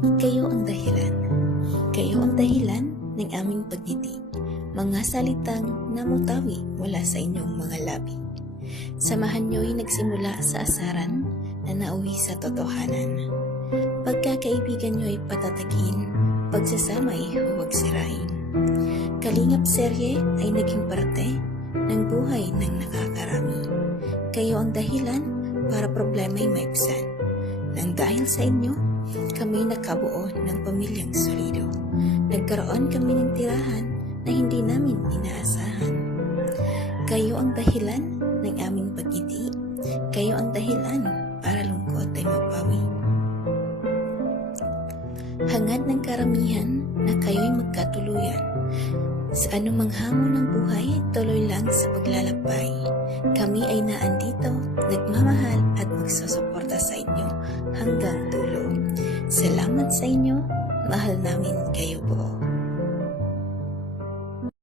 Kayo ang dahilan. Kayo ang dahilan ng aming pagdidig. Mga salitang namutawi mula sa inyong mga labi. Samahan niyo'y nagsimula sa asaran na nauwi sa totohanan. Pagkakaibigan niyo'y patatagin, pagsasama'y huwag sirain. Kalingap serye ay naging parte ng buhay ng nakakarami. Kayo ang dahilan para problema'y maibsan. Nang dahil sa inyo, kami nakabuo ng pamilyang solido. Nagkaroon kami ng tirahan na hindi namin inaasahan. Kayo ang dahilan ng aming pagkiti. Kayo ang dahilan para lungkot ay mapawi. Hangad ng karamihan na kayo'y magkatuluyan. Sa anumang hamon ng buhay, tuloy lang sa paglalakbay. Kami ay naandito, nagmamahal at magsusuporta sa inyo hanggang dulo. Salamat sa inyo, mahal namin kayo buo.